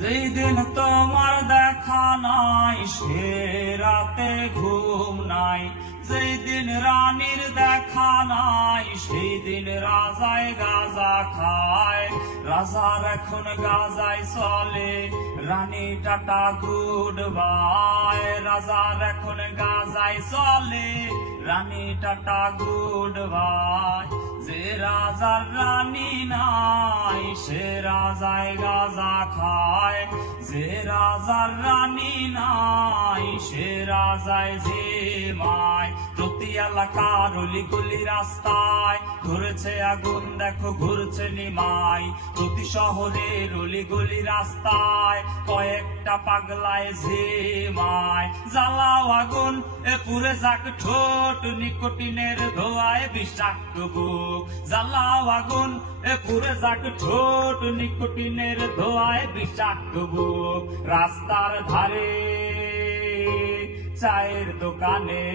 যেই দিন তোমার দেখা নাই সে রাতে ঘুম নাই, যেই দিন রানীর দেখা নাই সেই দিন রাজায় গাঁজা খায়। রাজার এখন গাঁজায় চলে, রানী টাটা গুড বাই। রাজার এখন গাঁজায় চলে, রানী টাটা গুড বাই। যে রাজার রানী নাই সে রাজায় গাঁজা খায়, যে রাজার রানী নাই সে রাজায় ঝিমায়। প্রতি এলাকার অলি গলি রাস্তায় ধরেছে আগুন, দেখো ঘুরছে নিমাই। প্রতি শহরের অলি গলি রাস্তায় কয়েকটা পাগলায় ঝিমায়। জ্বালাও আগুন এ পুরে যাক ঠোঁট, নিকোটিনের ধোঁয়ায় বিষাক্ত বুক। জ্বালাও আগুন এ পুরে যাক ঠোঁট, নিকোটিনের ধোঁয়ায় বিষাক্ত বুক। রাস্তার ধারে চায়ের দোকানে